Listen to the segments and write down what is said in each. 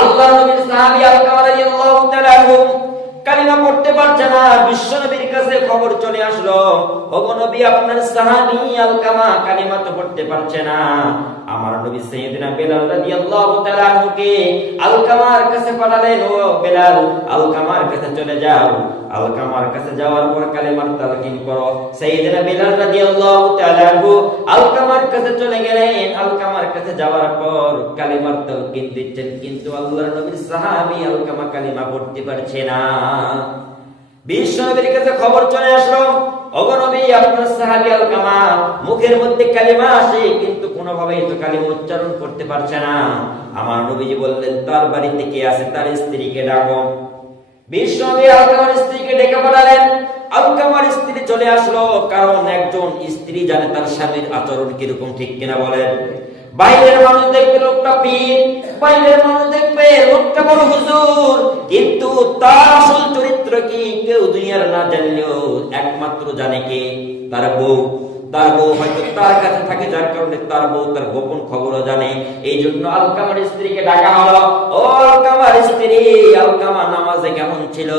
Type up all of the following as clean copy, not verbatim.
আল্লাহর নবীর সাহাবী আলকামা রাদিয়াল্লাহু তাআলা আনহু কালিমা পড়তে পারছে না। বিশ্ব নবীর কাছে খবর চলে আসলো, ওগো নবী, আপনার সাহাবী আলকামা কালিমা তো পড়তে পারছে না। আমার নবী সাইয়েদনা বেলাল রাদিয়াল্লাহু তাআলা আনহুকে আলকামার কাছে পাঠালেন, ও বেলাল, আলকামার কাছে চলে যাও। আলকামার কাছে যাওয়ার পর কালিমার তালকিন করো। সাইয়েদনা বেলাল রাদিয়াল্লাহু তাআলা আনহু আলকামার কাছে চলে গেলেন। আলকামার কাছে যাওয়ার পর কালিমার তালকিন দিচ্ছেন, কিন্তু আল্লাহর নবীর সাহাবী আলকামা কালিমা পড়তে পারছে না। বিশ্ব নবীর কাছে খবর চলে আসলো, ওগো নবী, আপনার সাহাবী আলকামা মুখের মধ্যে কালিমা আসে, কিন্তু কোনোভাবেই তো কালিমা উচ্চারণ করতে পারছে না। আমার নবীজি বললেন, তার বাড়িতে কে আছে, তার স্ত্রীকে ডাকো। বিশ্ব নবী আলকামার স্ত্রীকে ডেকে পাঠালেন। আলকামার স্ত্রী চলে আসলো, কারণ একজন স্ত্রী জানে তার স্বামীর আচরণ কিরকম, ঠিক কিনা বলেন? বাইরের মানুষ দেখবে লোকটা পীর, বাইরের মানুষ দেখবে লোকটা বড় হুজুর, কিন্তু তার আসল চরিত্র কি কেউ দুনিয়ার না জানলেও একমাত্র জানে কে? তার বউ। তার বউ হয়তো তার কাছে থাকে, যার কারণে তার বউ তার গোপন খবরও জানে। এই জন্য আলকামার স্ত্রীকে ডাকা হলো, ও আলকামার স্ত্রী, আলকামা নামাজে কেমন ছিল?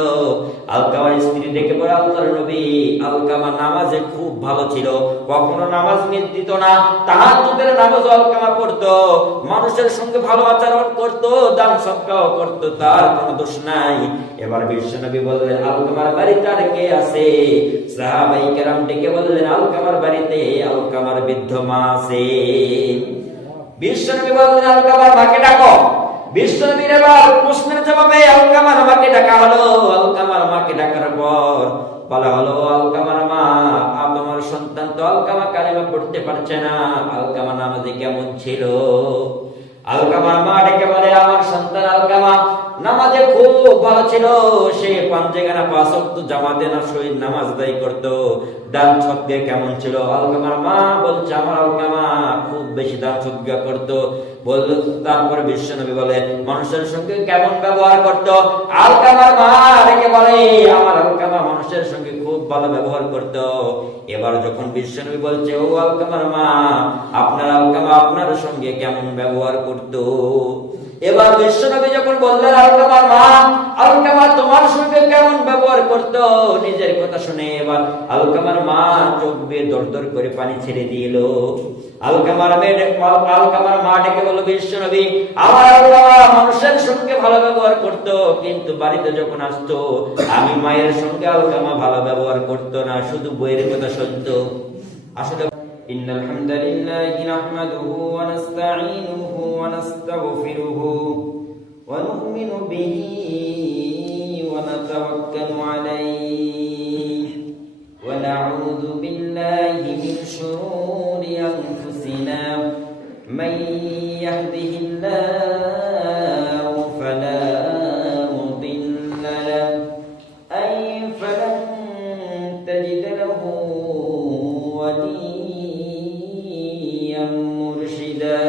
আলকামার স্ত্রী ডেকে বলে, আল্লাহর নবী, আলকামা নামাজে খুব ভালো ছিল, কখনো নামাজ মিস দিত না, তাহাজ্জুদের নামাজ আলকামা পড়তো, মানুষের সঙ্গে ভালো আচরণ করতো, দান সদকাও করতো, তার কোনো দোষ নাই। এবার বিশ্বনবী বললেন, আলকামার বাড়িতে আর কে আছে? সাহাবায়ে কেরাম ডেকে বললেন, আলকামার বাড়িতে আলকামার বৃদ্ধ মা আছে। বিশ্বনবী বললেন, আলকামার মাকে ডাকো। বিশ্বনবীর এবার প্রশ্নের জবাবে আলকামার মাকে ডাকা হলো। আলকামার মাকে ডাকার পর বলা হলো, আলকামার মা, তোমার সন্তান তো আলকামা কালিমা পড়তে পারছে না, আলকামা নামাজে কেমন ছিল? আলকামার মা ডেকে বলে, আমার সন্তান আলকামা নামাজে খুব ভালো ছিল, সে পাঁচজাগানা পাঁচ ওয়াক্ত জামাতে না শহীদ নামাজ আদায় করতো। দান সদকা কেমন ছিল? আলকামার মা বলছে, আমার আলকামা খুব বেশি দান সদকা করতো। বলল, তারপরে বিশ্বনবী বলে, মানুষের সঙ্গে কেমন ব্যবহার করতো? আলকামার মা ডেকে বলে, আমার আলকামা মানুষের সঙ্গে খুব ভালো ব্যবহার করতো। এবার যখন বিশ্বনবী বলছে, ও আলকামার মা, আপনার আলকামা আপনার সঙ্গে কেমন ব্যবহার করতো? এবার বিশ্বনবী যখন বললেন, আলকামার মা, আলকামা তোমার সঙ্গে কেমন ব্যবহার করতো, নিজের কথা শুনে এবার আলকামার মা চোখ বেয়ে দরদর করে পানি ছেড়ে দিল। আলকামার মা ডেকে বলল, বিশ্বনবী, আমার আলকামা মানুষের সঙ্গে ভালো ব্যবহার করতো, কিন্তু বাড়িতে যখন আসতো আমি মায়ের সঙ্গে আলকামা ভালো ব্যবহার করতো না, শুধু বইয়ের কথা শুনতো। আসলে ইন্নাল হামদালিল্লাহি নাহমাদুহু ওয়া নাস্তাঈনুহু ওয়া নাস্তাগফিরুহু ওয়া নু'মিনু বিহি ওয়া নাতাওয়াক্কালু আলাইহি ওয়া নাউযু বিল্লাহি মিন শুরুরি আনফুসিনা মান ইয়াহদিহিল্লাহু ফালা মুদিল্লা লাহু আই ফালান তাজিদ লাহু ওয়ালিয়্যান মুরশিদা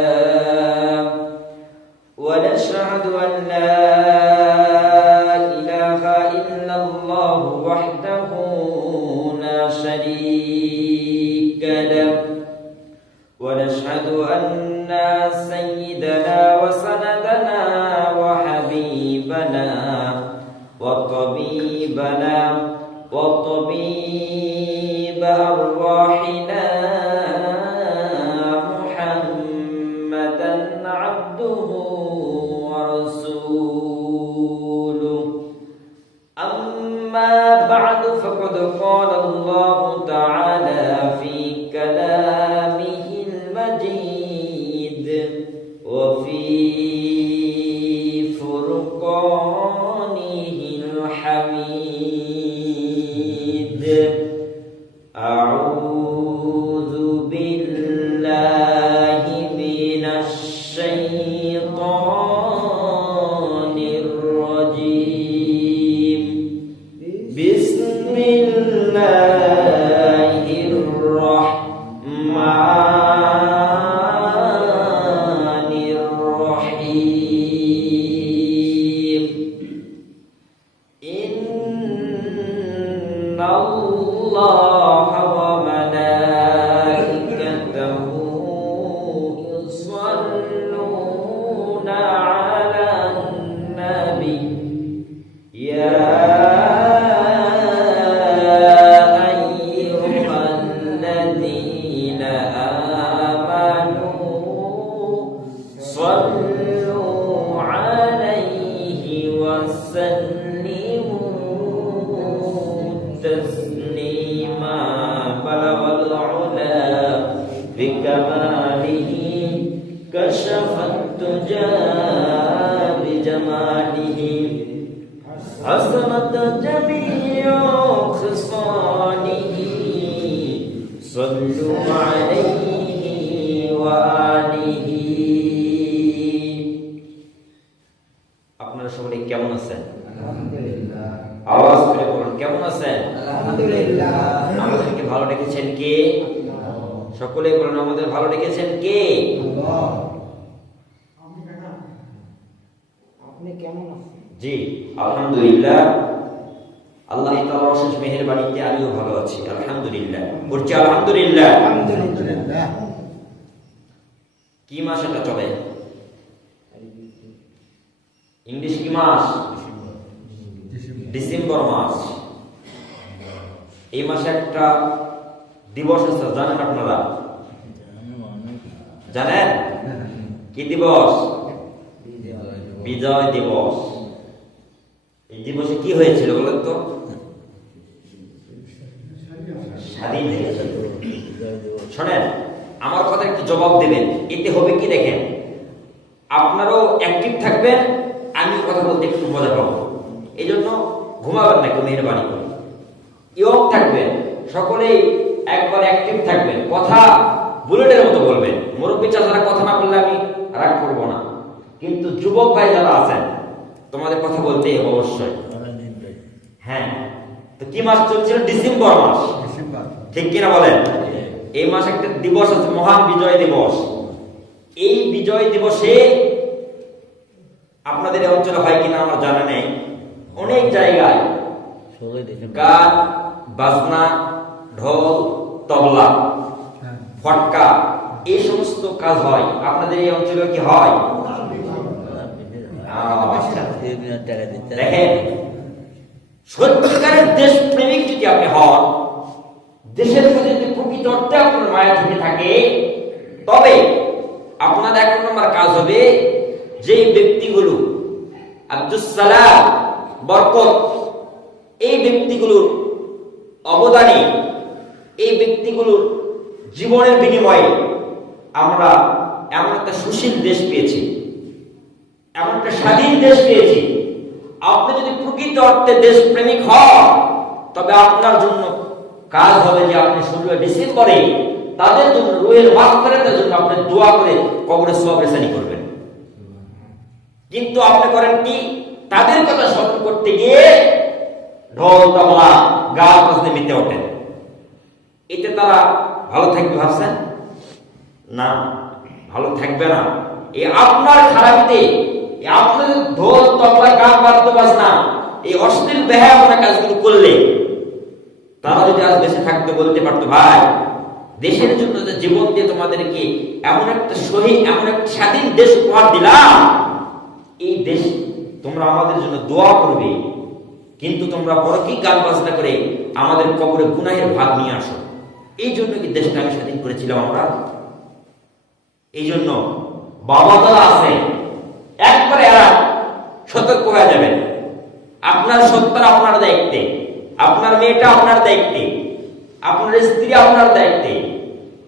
ওয়া নাশহাদু আন লা ইলাহা ইল্লাল্লাহু ওয়াহদাহু লা শারীকা লাহু ওয়া নাশহাদু আন্না সাইয়্যিদানা ওয়া সানাদানা ওয়া হাবিবানা ওয়া তাবিবানা ওয়া তাবিব আরওয়াহিনা মুহাম্মাদান আবদুহু ওয়া রাসূলুহু আম্মা বা'দু ফাকাদ ক্বালা আল্লাহু তাআলা ফি কালামিহিল মাজিদ ওয়া ফি ফুরকানিহিল হামিদ। আউযু حسنت جميع خصاله صلوا عليه وآله আপনারা সবাই কেমন আছেন? আলহামদুলিল্লাহ। আওয়াজ করে বলুন কেমন আছেন? আলহামদুলিল্লাহ। আমাদেরকে ভালো রেখেছেন কে? সকলে বলুন আমাদের ভালো রেখেছেন কে? আল্লাহ। আপনি কেমন আছেন? জি আলহামদুলিল্লাহ, আল্লাহ তাআলার অশেষ মেহেরবানিতে আমিও ভালো আছি আলহামদুলিল্লাহ। বলছি আলহামদুলিল্লাহ। আলহামদুলিল্লাহ। কি মাস এটা চলে? ইংলিশ কি মাস? ডিসেম্বর মাস। এই মাসে একটা দিবস আছে, জানেন আপনারা? জানেন কি দিবস? বিজয় দিবস। এই দিবসে কি হয়েছিল বলেন তো? স্বাধীন হয়েছিল। শোনেন, আমার কথা একটু জবাব দেবেন, এতে হবে কি দেখেন, আপনারাও অ্যাক্টিভ থাকবেন, আমি কথা বলতে একটু মজা পাবো। এই জন্য ঘুমাবেন না কেউ, মেহরবানি করে ইয়ং থাকবেন, সকলেই একবার অ্যাক্টিভ থাকবেন, কথা বুলেটের মতো বলবেন। মুরব্বী চাচারা কথা না বললে আমি রাগ করবো না, কিন্তু যুবক ভাই যারা আছেন তোমাদের কথা বলতেই হবে অবশ্যই। হ্যাঁ, তো কি মাস চলছিল? ডিসেম্বর মাস, ঠিক কিনা বলেন? এই মাসে একটা দিবস আছে, মহান বিজয় দিবস। এই বিজয় দিবসে আপনাদের এই অঞ্চলে হয় কিনা আমার জানা নেই, অনেক জায়গায় গান বাজনা, ঢোল, তবলা, ফটকা, এই সমস্ত কাজ হয়। আপনাদের এই অঞ্চলে কি হয়? দেখেন, সত্যিকারের দেশ প্রেমিক যদি আপনি হন, দেশের প্রতি যদি প্রকৃত অর্থে আপনার মায়া থেকে থাকে, তবে আপনার এক নম্বর কাজ হবে, যে ব্যক্তিগুলো আব্দুস সালাম, বরকত, এই ব্যক্তিগুলোর অবদানে, এই ব্যক্তিগুলোর জীবনের বিনিময়ে আমরা এমন একটা সুশীল দেশ পেয়েছি, এমন একটা স্বাধীন দেশ পেয়েছি। আপনি যদি প্রকৃত অর্থে দেশপ্রেমিক হন, তবে আপনার জন্য কাজ হবে যে আপনি 16 ডিসেম্বরে তাদের জন্য, রুহের মাগফিরাতের জন্য আপনি দোয়া করে কবরে সওয়াব রেসানি করবেন। কিন্তু আপনি করেন কি? তাদের কথা স্মরণ করতে গিয়ে ঢোল তবলা গান বাজনা মেতে ওঠেন। এতে তারা ভালো থাকবে ভাবছেন? না, ভালো থাকবে না। এই আপনার খারাপিতে, আপনার ঢোল তবলা গান বাজনা, এই অশ্লীল বেহায়াপনা কাজগুলো করলে তারা যদি আজ বেঁচে থাকতে বলতে পারতো, ভাই দেশের জন্য যে জীবন দিয়ে তোমাদেরকে এমন একটা শহীদ, এমন একটা স্বাধীন দেশ উপহার দিলাম, এই দেশ তোমরা আমাদের জন্য দোয়া করবে, কিন্তু তোমরা বড় কি গান বাজনা করে আমাদের কবরে গুনাহের ভাগ নিয়ে আসো। এই জন্য কি দেশটা আমি স্বাধীন করেছিলাম আমরা? এই জন্য বাবা যারা আছে একবারে এরা সতর্ক হয়ে যাবেন। আপনার সন্তান আপনার দায়িত্বে, আপনার মেয়েটা আপনার দায়িত্বে, আপনার স্ত্রী আপনার দায়িত্বে।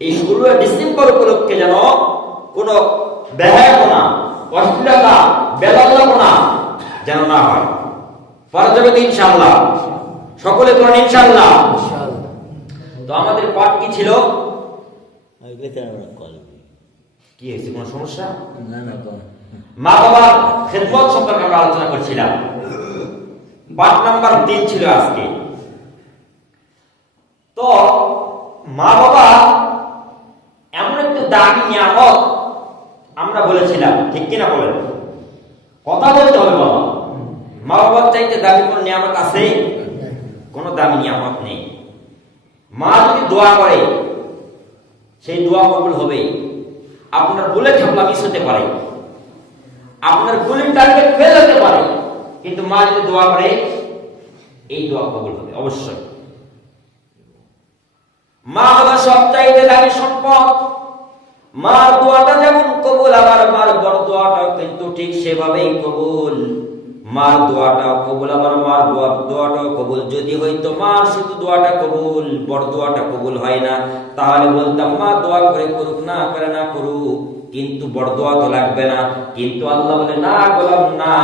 এই 16 ডিসেম্বর উপলক্ষে যেন কোন বেহায়াপনা, অশ্লীলতা, বেলাল্লাপনা যেন না হয়। পারা যাবে তো ইনশাআল্লাহ? সকলে বলেন ইনশাআল্লাহ। তো আমাদের পাঠ কি ছিল? কি হয়েছে, কোন সমস্যা? মা বাবার খেদমত সম্পর্কে আমরা আলোচনা করছিলাম। পাঠ নাম্বার 3 ছিল আজকে। তো মা বাবা এমন একটা দামি নিয়ামত আমরা বলেছিলাম, ঠিক কিনা বলেন? কথা বলতে হবে বাবা। মা বাবার চাইতে দামি কোন নিয়ামত আছে? কোন দামি নিয়ামত নেই। মা যদি দোয়া করে, সেই দোয়া কবুল হবে। আপনার বুলেট হামলা মিস হতে পারে, আপনার বুলেট টার্গেট ফেল হতে পারে, কিন্তু মা যদি দোয়া করে, এই দোয়া কবুল হবে অবশ্যই। মা হলো সবচাইতে দামি সম্পদ। মার দোয়াটা যেমন কবুল, আবার মার বড় দোয়াটাও কিন্তু ঠিক সেভাবেই কবুল। মার দোয়াটাও কবুল, আবার মার দোয়াটাও কবুল। যদি হইতো মার শুধু দোয়াটা কবুল, বড় দোয়াটা কবুল হয় না, তাহলে বলতাম মা দোয়া করে করুক, না করে না করুক, কিন্তু বড় দোয়া তো লাগবে না। কিন্তু আল্লাহ বলে না গোলাম না,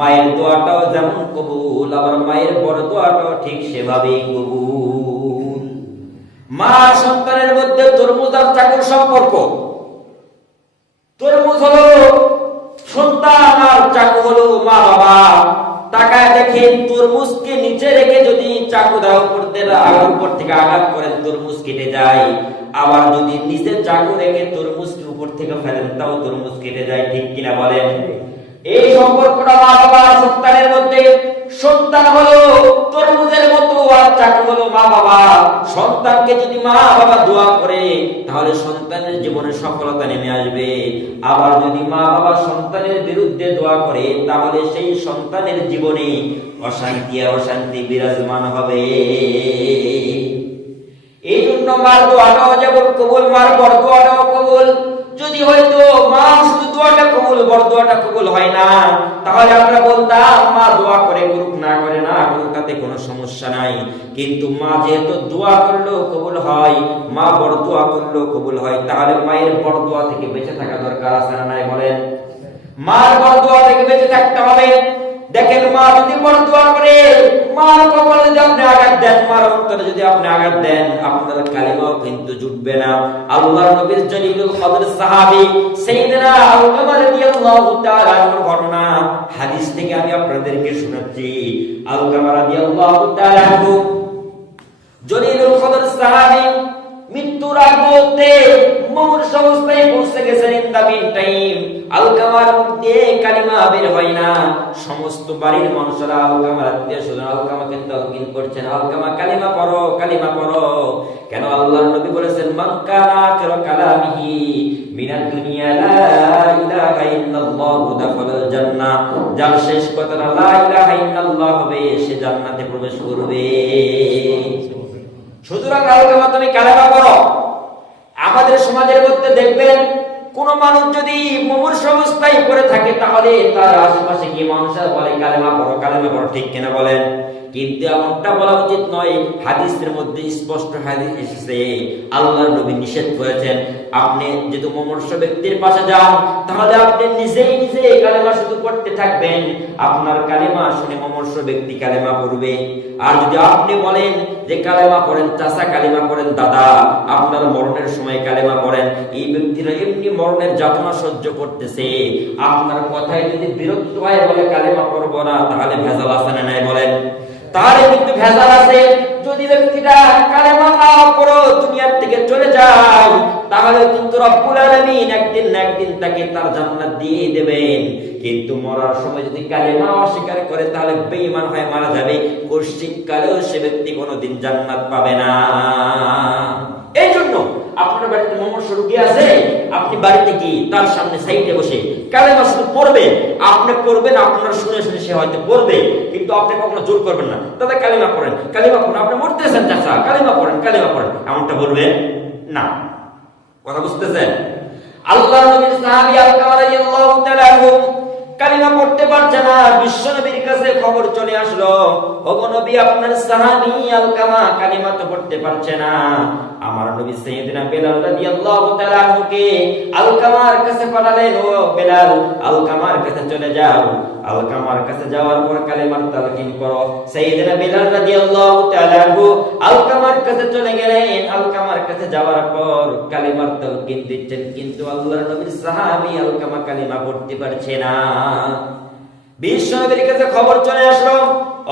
মায়ের দোয়াটাও যেমন কবুল, আবার মায়ের বড় দোয়াটাও ঠিক সেভাবেই কবুল। মা সন্তানের মধ্যে তরমুজ আর চাকুর সম্পর্ক। তরমুজ হলো সন্তান আর চাকু হলো মা বাবা। তাকায় দেখেন, তরমুজকে নিচে রেখে যদি চাকু দাও উপর থেকে আঘাত করেন তরমুজ কেটে যায়। আবার যদি নিচে চাকু রেখে তরমুজকে উপর থেকে ফেলেন তাও তরমুজ কেটে যায়। ঠিক কিনা বলেন? এই সম্পর্কটা মা বাবা সন্তানের মধ্যে। সন্তান হলো তরমুজের মতো আর চাকু হলো মা বাবা। সন্তানকে যদি মা বাবা দোয়া করে তাহলে সন্তানের জীবনে সফলতা নেমে আসবে। আবার যদি মা বাবা সন্তানের বিরুদ্ধে দোয়া করে তাহলে সেই সন্তানের জীবনে অশান্তি আর অশান্তি বিরাজমান হবে। এই জন্য মার দোয়াটাও যেমন কবুল, মার বড় দোয়াটাও কবুল। যদি হয়তো মা শুধু দোয়াটা কবুল, বড় দোয়াটা কবুল হয় না, তাহলে আমরা বলতাম মা দোয়া করে করুক, না করে না করুক, তাতে কোনো সমস্যা নাই। কিন্তু মা যেহেতু দোয়া করলেও কবুল হয়, মা বড় দোয়া করলেও কবুল হয়, তাহলে মায়ের বড় দোয়া থেকে বেঁচে থাকা দরকার আছে না নাই বলেন? মার বড় দোয়া থেকে বেঁচে থাকতে হবে। দেখেন, মা যদি বড় দোয়া করে, মার কপালে যদি আপনি আঘাত দেন, মার অন্তরে যদি আপনি আঘাত দেন, আপনার কালিমাও কিন্তু জুটবে না। আল্লাহর নবীর জলিলুল কদর সাহাবী সাইয়েদনা আলকামা রাদিয়াল্লাহু তাআলা আনহুর ঘটনা হাদিস থেকে আমি আপনাদেরকে শোনাচ্ছি। আলকামা রাদিয়াল্লাহু তাআলা আনহু জলিলুল কদর সাহাবী, মৃত্যুর আগ মুহূর্তে মুমূর্ষু অবস্থায় পৌঁছে গেছেন। ইন দা মিন টাইম আলকামার মধ্যে কালিমা বের হয় না। সমস্ত বাড়ির মানুষরা আলকামার আত্মীয়-স্বজন আলকামাকে তালকিন করছেন, আলকামা কালিমা পড়ো, কালিমা পড়ো। কেন? আল্লাহর নবী বলেছেন, মান কানা আখিরু কালামিহি মিনাদ দুনিয়া লা ইলাহা ইল্লাল্লাহু দাখালাল জান্নাহ। যার শেষ কথা লা ইলাহা ইল্লাল্লাহ হবে, সে জান্নাতে প্রবেশ করবে। সুতরাং আলকামা তুমি কালেমা পড়ো। আমাদের সমাজের মধ্যে দেখবেন, কোন মানুষ যদি মুমূর্ষু অবস্থায় পড়ে থাকে তাহলে তার আশেপাশে কি মানুষরা বলে কালেমা পড়ো, কালেমা পড়ো। ঠিক কিনা বলেন? কিন্তু এমনটা বলা উচিত নয়। হাদিসের মধ্যে স্পষ্ট হাদিস এসেছে, আল্লাহর নবী নিষেধ করেছেন, আপনি যদি মুমূর্ষু ব্যক্তির পাশে যান তাহলে আপনি নিজেই নিজে কালেমা শুধু পড়তে থাকবেন। আপনার কালেমা শুনে মুমূর্ষু ব্যক্তি কালেমা পড়বে। আর যদি আপনি বলেন যে কালেমা পড়েন চাচা, কালেমা পড়েন দাদা, আপনার মরণের সময় কালেমা পড়েন, এই ব্যক্তিরা এমনি মরণের যাতনা সহ্য করতেছে, আপনার কথায় যদি বিরক্ত হয় বলে কালেমা পড়বো না, তাহলে ভেজাল আছে না নাই বলেন? তাহলে কিন্তু ভেজাল আছে। যদি ব্যক্তিটা কালেমা না পড়ো দুনিয়ার থেকে চলে যায়, তাহলে কিন্তু রব্বুল আলামিন একদিন না একদিন তাকে তার জান্নাত দিয়ে দেবেন। কিন্তু মরার সময় যদি কালেমা অস্বীকার করে তাহলে বেঈমান হয়ে মারা যাবে। কর্তৃকালেও সে ব্যক্তি কোনোদিন জান্নাত পাবে না। এই জন্য আপনার বাড়িতে মুমূর্ষু রোগী আছে, আপনি বাড়িতে কি তার সামনে সাইডে বসে কালেমা শুধু পড়বেন। আপনি পড়বেন, আপনার শুনে শুনে সে হয়তো পড়বে, কিন্তু আপনি কখনো জোর করবেন না, দাদা কালেমা পড়েন, কালেমা পড়েন, আপনি মরতেছেন চাচা, কালেমা পড়েন, কালেমা পড়েন, এমনটা বলবেন না। কথা বুঝতেছেন? আল্লাহর নবীর সাহাবী আলকামা রাদিয়াল্লাহু তাআলা আনহু কালিমা পড়তে পারছে না। বিশ্ব নবীর কাছে খবর চলে আসলো, ওগো নবী, আপনার সাহাবী আলকামা কালিমা তো পড়তে পারছে না। আমার নবী সাইয়েদনা বেলাল রাদিয়াল্লাহু তাআলা আনহুকে আলকামার কাছে পাঠালেন, ও বেলাল, আলকামার কাছে চলে যাও। আলকামার কাছে যাওয়ার পর কালিমার তালকিন করো। সাইয়েদনা বেলাল রাদিয়াল্লাহু তাআলা আনহু আলকামার কাছে চলে গেলেন। আলকামার কাছে যাওয়ার পর কালিমার তালকিন দিচ্ছেন, কিন্তু আল্লাহর নবীর সাহাবী আলকামা কালিমা পড়তে পারছে না। বিশ্ব নবীর কাছে খবর চলে আসলো,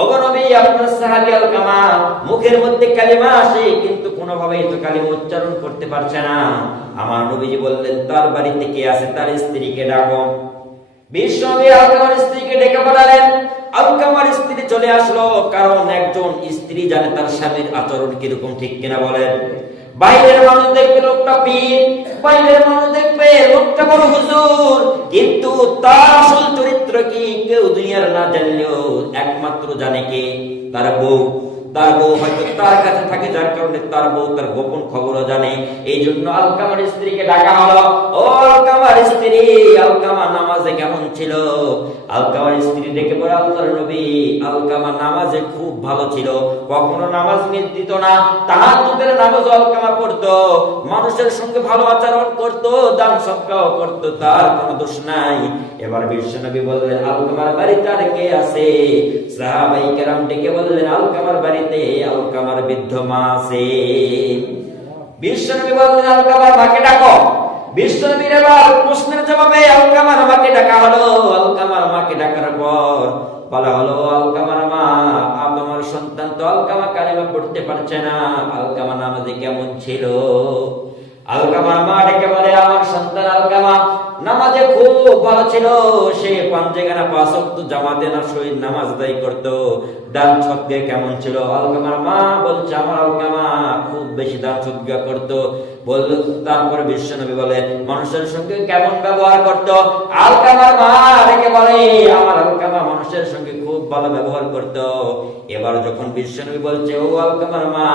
ওগো নবী, আপনার সাহাবী আলকামা মুখের মধ্যে কালিমা আসে কিন্তু কোনোভাবেই তো কালিমা উচ্চারণ করতে পারছে না। আমার নবীজি বললেন, তার বাড়িতে কে আছে তার স্ত্রীকে ডাকো। বিশ্ব নবী আলকামার স্ত্রীকে ডেকে পাঠালেন। আলকামার স্ত্রী চলে আসলো, কারণ একজন স্ত্রী জানে তার স্বামীর আচরণ কিরকম। ঠিক কিনা বলেন? বাইরের মানুষ দেখবে লোকটা পীর, বাইরের মানুষ দেখবে লোকটা বড় হুজুর, কিন্তু তার আসল চরিত্র কি কেউ দুনিয়ার না জানলেও একমাত্র জানে কে? তার বউ। তার বউ হয়তো তার কাছে থাকে, যার কারণে তার বউ তার গোপন খবরও জানে। এই জন্য আলকামার স্ত্রীকে ডাকা হলো, ও আলকামার স্ত্রী, আলকামা নামাজে কেমন ছিল? আলকামার স্ত্রী ডেকে বলে, আল্লাহর নবী, আলকামা নামাজে খুব ভালো ছিল, কখনো নামাজ মিস দিত না, তাহাজ্জুদের নামাজ আলকামা পড়তো, মানুষের সঙ্গে ভালো আচরণ করতো, দান সদকাও করতো, তার কোনো দোষ নাই। এবার বিশ্বনবী বললেন, আলকামার বাড়িতে আর কে আছে? সাহাবাই কেরাম ডেকে বললেন, আলকামার বাড়িতে আলকামার বৃদ্ধ মা আছে। বিশ্বনবী বললেন, আলকামার মাকে ডাকো। বিশ্বনবীর এবার প্রশ্নের জবাবে আলকামার মাকে ডাকা হলো। আলকামার মাকে ডাকার পর বলা হলো, আলকামার মা, তোমার সন্তান তো আলকামা কালেমা পড়তে পারছে না, আলকামা নামাজে কেমন ছিল? আলকামার মা ডেকে বলে, আমার সন্তান আলকামা নামাজে খুব ভালো ছিল, সে পাঞ্জেগানা 5 ওয়াক্ত জামাতে না শহীদ নামাজ আদায় করতো। দান সদকা কেমন ছিল? আলকামার মা বলছে, আমার আলকামা খুব বেশি দান সদকা করতো। বলল, তারপরে বিশ্বনবী বলে, মানুষের সঙ্গে কেমন ব্যবহার করতো? আলকামার মা ডেকে বলে, আমার আলকামা মানুষের সঙ্গে খুব ভালো ব্যবহার করতো। এবার যখন বিশ্বনবী বলছে, ও আলকামার মা,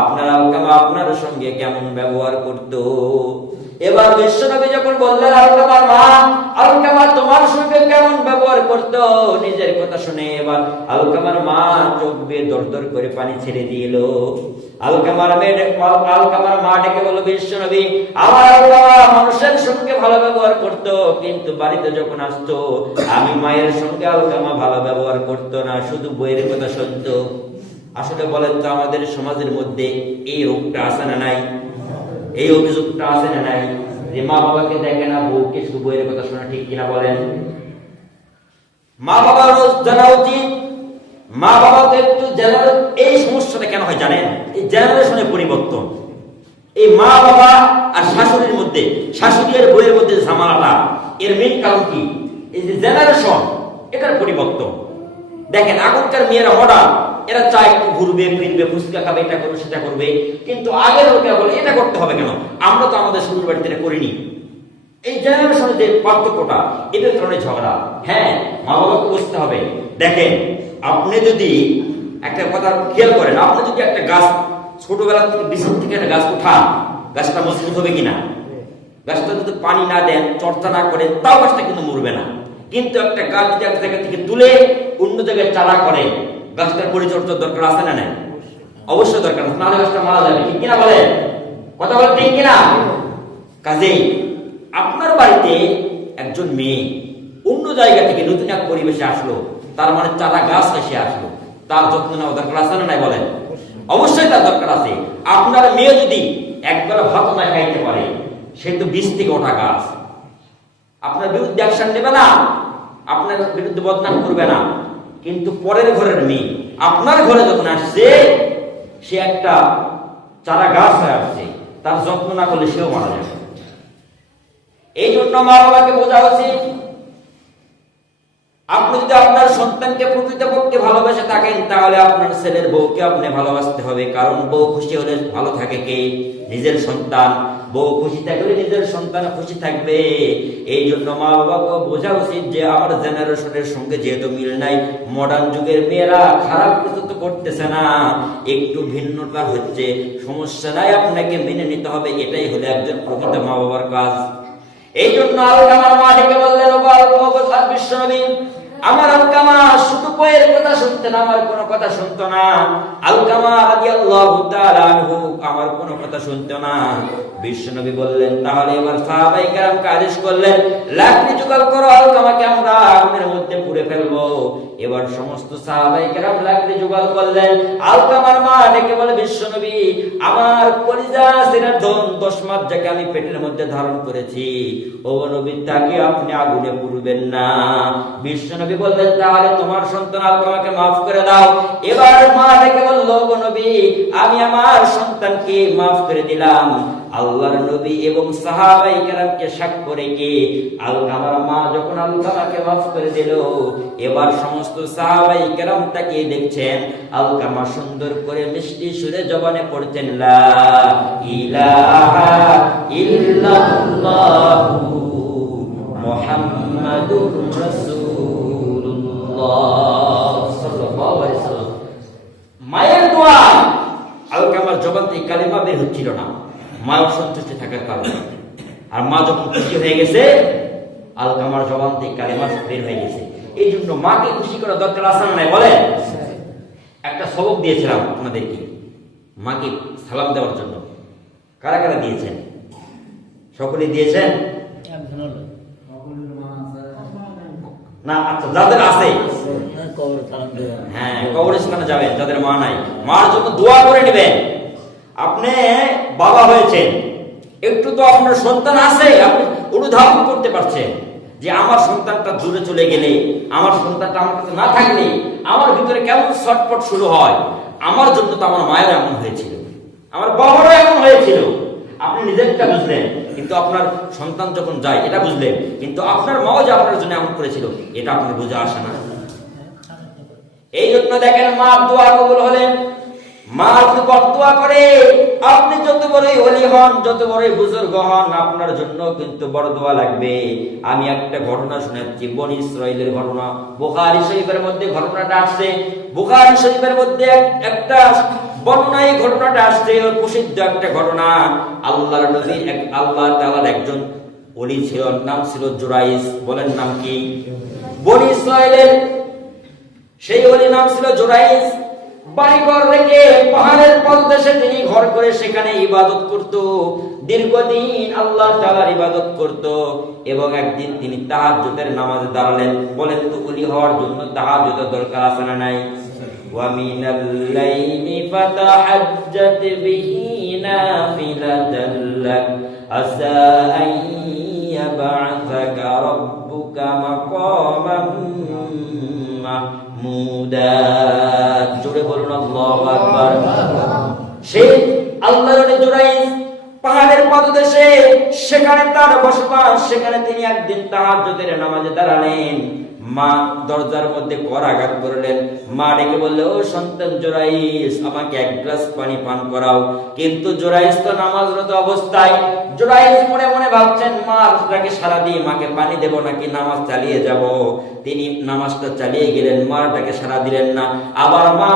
আপনার আলকামা আপনার সঙ্গে কেমন ব্যবহার করতো? এবার বিশ্বনবী যখন বললেন, আলকামার মা, আলকামা তোমার সঙ্গে কেমন ব্যবহার করতো, নিজের কথা শুনে এবার আলকামার মা চোখ বেয়ে দরদর করে পানি ছেড়ে দিল। আলকামার মা ডেকে বলল, বিশ্বনবী, আমার আলকামা মানুষের সঙ্গে ভালো ব্যবহার করতো, কিন্তু বাড়িতে যখন আসতো আমি মায়ের সঙ্গে আলকামা ভালো ব্যবহার করতো না, শুধু বইয়ের কথা শুনতো। আসলে বলেন তো, আমাদের সমাজের মধ্যে এই রোগটা আছে না নাই? এই অভিযোগটা আছে না নাই? যে মা বাবাকে দেখে না, বউকে শুধু বইয়ের কথা শোনা, ঠিক কিনা বলেন? মা বাবারও জানা উচিত, মা বাবা তো একটু জেনারেল। এই সমস্যাটা কেন হয় জানেন? এই জেনারেশনের পরিবর্তন। এই মা বাবা আর শাশুড়ির মধ্যে, শাশুড়ি আর বইয়ের মধ্যে ঝামেলাটা, এর মেইন কারণ কি? এই যে জেনারেশন, এটার পরিবর্তন। দেখেন, এখনকার মেয়েরা মডার্ন, এরা চায় একটু ঘুরবে ফিরবে, ফুচকা খাবে, এটা করবে সেটা করবে, কিন্তু আগের লোকেরা বলে এটা করতে হবে কেন? আমরা তো আমাদের শ্বশুর বাড়িতে এটা করিনি। এই জেনারেশনের যে পার্থক্যটা, এদের কারণে ঝগড়া। হ্যাঁ, মা বাবাকে বুঝতে হবে। দেখেন, আপনি যদি একটা কথা খেয়াল করেন, আপনি যদি একটা গাছ ছোটবেলা থেকে বিছান থেকে একটা গাছ উঠান, গাছটা মজবুত হবে কিনা? গাছটা যদি পানি না দেন, চর্চা না করেন, তাও গাছটা কিন্তু মরবে না। কিন্তু একটা গাছ যদি এক জায়গা থেকে তুলে অন্য জায়গায় চারা করে, গাছটার পরিচর্যার দরকার আছে না নাই? অবশ্যই দরকার, নাহলে গাছটা মারা যাবে, ঠিক কিনা বলেন? কথা বলেন ঠিক কিনা? কাজেই আপনার বাড়িতে একজন মেয়ে অন্য জায়গা থেকে নতুন এক পরিবেশে আসলো, তার মানে চারা গাছ এসে আসলো, তার যত্ন নেওয়া দরকার আছে না নাই বলেন? অবশ্যই তার দরকার আছে। আপনার মেয়ে যদি একবার ভাত না খাইতে পারে, সে তো বীজ থেকে ওঠা গাছ, আপনার বিরুদ্ধে অ্যাকশন নেবে না, আপনার বিরুদ্ধে বদনাম করবে না। কিন্তু পরের ঘরের মেয়ে আপনার ঘরে যখন আসছে, সে একটা চারা গাছ হয়ে আসছে, তার যত্ন না করলে সেও মারা যাবে। এই জন্য মা বাবাকে বোঝা উচিত, আপনি যদি আপনার সন্তানকে প্রকৃতপক্ষে ভালোবেসে থাকেন, তাহলে আপনার ছেলের বউকে আপনি ভালোবাসতে হবে। কারণ বউ খুশি হলে ভালো থাকে কে? নিজের সন্তান। বউ খুশি থাকলে নিজের সন্তান খুশি থাকবে। এই জন্য মা বাবাকে বোঝা উচিত যে আমার জেনারেশনের সঙ্গে যেহেতু মিল নাই, মডার্ন যুগের মেয়েরা খারাপ কিছু তো করতেছে না, একটু ভিন্নতা হচ্ছে, সমস্যা নাই, আপনাকে মেনে নিতে হবে। এটাই হলো একজন প্রকৃত মা বাবার কাজ। এই জন্য আলকামার মা ডেকে বললেন, বিশ্বনবী, আমার আলকামা শুধু বইয়ের কথা শুনতেন, আমার কোনো কথা শুনতো না। আলকামা রাদিয়াল্লাহু তাআলা আনহু আমার কোনো কথা শুনতো না। বিশ্বনবী বললেন, তাহলে এবার সাহাবায়ে কেরামকে আদেশ করলেন, লাকড়ি জোগাড় করো, আলকামাকে আমরা আগুনের মধ্যে পুড়ে ফেলবো। এবার সমস্ত সাহাবায়ে কেরাম লাকড়ি জোগাড় করলেন। আলকামার মা ডেকে বলে, বিশ্বনবী, আমার কলিজা সিনার ধন 10 মাস যাকে আমি পেটের মধ্যে ধারণ করেছি, ও নবী, তাকে আপনি আগুনে পুড়বেন না। বিশ্বনবী বললেন, তাহলে তোমার সন্তান আলকামাকে মাফ করে দাও। এবার মা ডেকে বলল, ও নবী, আমি আমার সন্তানকে মাফ করে দিলাম। আল্লাহর নবী এবং সাহাবায়ে কেরামকে সাক্ষ্য রেখে আলকামার মা যখন আলকামাকে মাফ করে দিল, এবার সমস্ত সাহাবায়ে কেরাম তাকে দেখছেন, আলকামা সুন্দর করে মিষ্টি সুরে জবানে পড়তেন, লা ইলাহা ইল্লাল্লাহু মুহাম্মাদুর রাসূলুল্লাহ সাল্লাল্লাহু আলাইহি ওয়াসাল্লাম। মায়ের হচ্ছিল না, মাও সন্তুষ্টি থাকার কারণে। আর মা যখন খুশি হয়ে গেছে, আলকামার জবান থেকে কালেমা বের হয়ে গেছে। এই জন্য মাকে খুশি করা দরকার আছে না নাই বলেন? একটা সবক দিয়েছিলাম আপনাদেরকে মাকে সালাম দেওয়ার জন্য। কারা কারা দিয়েছেন? সকলেই দিয়েছেন না? আচ্ছা, যাদের আছে হ্যাঁ কবরস্থানে যাবেন, যাদের মা নাই মার জন্য দোয়া করে নেবেন। আপনি বাবা হয়েছেন, একটু তো আপনার সন্তান আছে, আপনি অনুধাবন করতে পারছেন যে আমার সন্তানটা দূরে চলে গেলে, আমার সন্তানটা আমার কাছে না থাকলে আমার ভিতরে কেমন ছটফট শুরু হয়। আমার জন্য তো আমার মায়ের এমন হয়েছিল, আমার বাবারও এমন হয়েছিল। আপনি নিজেরটা বুঝলেন, কিন্তু আপনার সন্তান যখন যায় এটা বুঝলেন, কিন্তু আপনার মাও যে আপনার জন্য এমন করেছিল এটা আপনার বুঝে আসে না। এই জন্য দেখেন মা দোয়া কবুল হলেন। মা আপনি বদদোয়া করে, আপনি যত বড়ই ওলি হন, যত বড়ই বুজুর্গ হন, আপনার জন্য কিন্তু বড় দোয়া লাগবে। আমি একটা ঘটনা শুনেছি, বনি ইসরাইলের ঘটনা। বুখারী শরীফের মধ্যে ঘটনাটা আসছে। বুখারী শরীফের মধ্যে একটা বর্ণনায় ঘটনাটা আসছে, প্রসিদ্ধ একটা ঘটনা। আল্লাহর নবী আল্লাহ তাআলার একজন ওলি ছিল, নাম ছিল জুরাইজ। বলেন নাম কি? বনি ইসরাইলের সেই ওলি নাম ছিল জুরাইজ। বাড়িঘর রেখে পাহাড়ের পদদেশে তিনি ঘর করে সেখানে ইবাদত করত। দীর্ঘদিন আল্লাহ তাআলার ইবাদত করত। এবং একদিন তিনি তাহাজ্জুদের নামাজে দাঁড়ালেন। বলেন তো ওলি হওয়ার জন্য তাহাজ্জুদের দরকার আছে না নাই? ওয়া মিনাল লাইলি ফাতাহাজ্জাত বিহি নাফিলাতান লাক আসা আন ইয়াবআসাকা রাব্বুকা মাকামান মাহমুদা। জোরে বলুন আল্লাহু আকবার। সেই আল্লাহর ওলি জুরাইজ পাহাড়ের পাদদেশে, সেখানে তার বসবাস। সেখানে তিনি একদিন তাহাজ্জুদের নামাজে দাঁড়ালেন। মা দরজার মধ্যে করাঘাত করলেন। মা ডেকে বললে, ও সন্তান জুরাইজ, আমাকে এক গ্লাস পানি পান করাও। কিন্তু জুরাইজ তো নামাজরত অবস্থায়। জুরাইজ মনে মনে ভাবছেন, মাকে সারা দিয়ে মাকে পানি দেব নাকি নামাজ চালিয়ে যাব। তিনি নামাজটা চালিয়ে গেলেন, মাটাকে সারা দিলেন না। আবার মা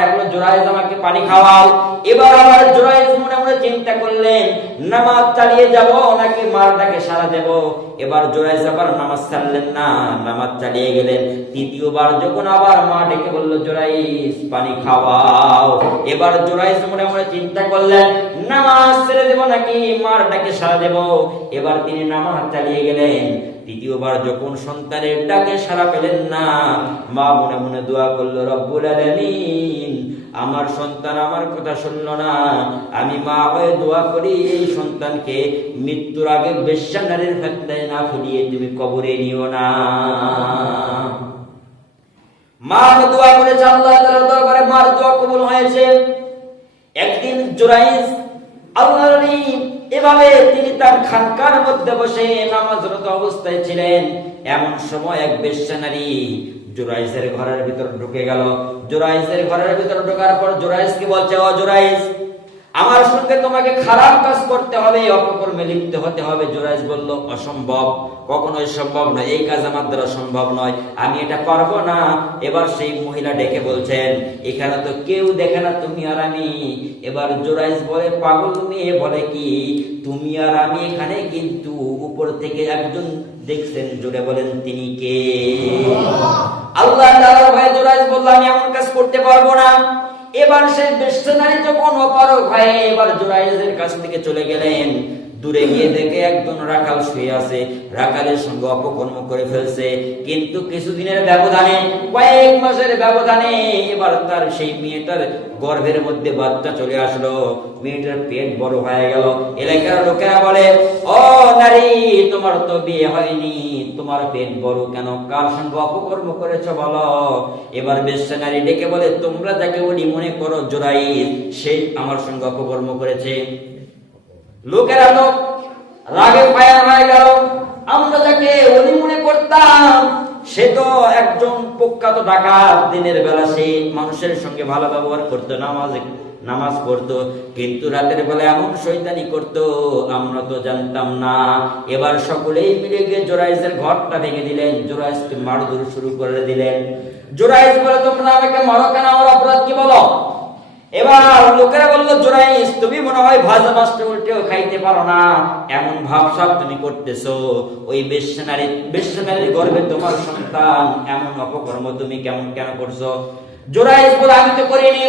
ডাকলো, জুরাইজ আমাকে পানি খাওয়াও। এবার আবার জুরাইজ মনে মনে চিন্তা করলেন, নামাজ চালিয়ে যাব নাকি মাটাকে সারা দেব। এবার জুরাইজ আবার নামাজ ছাড়লেন না, নামাজ চালিয়ে গেলেন। তৃতীয়বার যখন আবার মা ডেকে বলল, জুরাইজ পানি খাওয়াও। এবার জুরাইজ মনে মনে চিন্তা করলেন, নামাজ ছেড়ে দেব নাকি মাটাকে সারা দেব। এবার তিনি নামাজ চালিয়ে গেলেন। তৃতীয়বার যখন সন্তানের ডাকে সাড়া পেলেন না, মা মনে মনে দোয়া করল, রব্বুল আলামিন, আমার সন্তান আমার কথা শুনলো না। আমি মা হয়ে দোয়া করি, এই সন্তানকে মৃত্যুর আগে বেশ্যা নারীর ফেতনায় না ফুলিয়ে তুমি কবরে নিও না। মা দোয়া করেছে, আল্লাহ তাআলার দরবারে মার দোয়া কবুল হয়েছে। একদিন জুরাইজ আল্লাহর ওলি এভাবে তিনি তার খানকার মধ্যে বসে নামাজরত অবস্থায় ছিলেন। এমন সময় এক বেশ্যা নারী জুরাইজের ঘরের ভিতর ঢুকে গেল। জুরাইজের ঘরের ভিতর ঢোকার পর জুরাইজকে বলছে, ও জুরাইজ, আমার সঙ্গে তোমাকে খারাপ কাজ করতে হবে, অপকর্মে লিপ্ত হতে হবে। জুরাইজ বলল, অসম্ভব, কখনোই সম্ভব নয়, এই কাজ আমার দ্বারা সম্ভব নয়, আমি এটা পারবো না। এবার সেই মহিলা ডেকে বলছেন, এখানে তো কেউ দেখে না, তুমি আর আমি। এবার জুরাইজ বলে, পাগল মেয়ে বলে কি, তুমি আর আমি এখানে, কিন্তু উপর থেকে একজন দেখছেন। জোরে বলেন, তিনি কে? আল্লাহ তাআলার ভয়ে জুরাইজ বলল, আমি এমন কাজ করতে পারবো না। এবার সেই বেশ্যা নারী যখন অপারগ হয়ে এবার জুরাইজের কাছ থেকে চলে গেলেন। দূরে গিয়ে দেখে একজন রাখাল শুয়ে আছে, রাখালের সঙ্গে অপকর্ম করে ফেলছে। কিন্তু কিছুদিনের ব্যবধানে, কয়েক মাসের ব্যবধানে এবার তার সেই মেয়েটার গর্ভের মধ্যে বাচ্চা চলে আসলো। মেয়েটার পেট বড় হয়ে গেল। এলাকার লোকেরা বলে, ও নারী, তোমার তো বিয়ে হয়নি, তোমার পেট বড় কেন? কার সঙ্গে অপকর্ম করেছো বলো। এবার বেশ্যা নারী ডেকে বলে, তোমরা যাকে ওলি মনে করো জুরাইজ, সে আমার সঙ্গে অপকর্ম করেছে। লোকেরা তো রাগে ফায়ার হয়ে গেল। আমরা যাকে ওলি মনে করতাম সে তো একজন প্রখ্যাত ডাকাত। দিনের বেলা সে মানুষের সঙ্গে ভালো ব্যবহার করতো, নামাজ পড়তো, কিন্তু রাতের বেলা এমন শয়তানি করতো, আমরা তো জানতাম না। এবার সকলেই মিলে গিয়ে জুরাইজের ঘরটা ভেঙে দিলেন, জুরাইজকে মারধর শুরু করে দিলেন। জুরাইজ বলে, তোমরা আমাকে মারো কেন? আমার অপরাধ কি বলো? এবার লোকেরা বলল, জুরাইস তুমি মনে হয় ভাজা মাছটা উল্টেও খাইতে পারো না, এমন ভাবসাব তুমি করতেছো, ওই বেশ্যানারীর গর্ভে তোমার সন্তান, এমন অপকর্ম তুমি কেন করছো? জুরাইস বলে, আমি তো করিনি।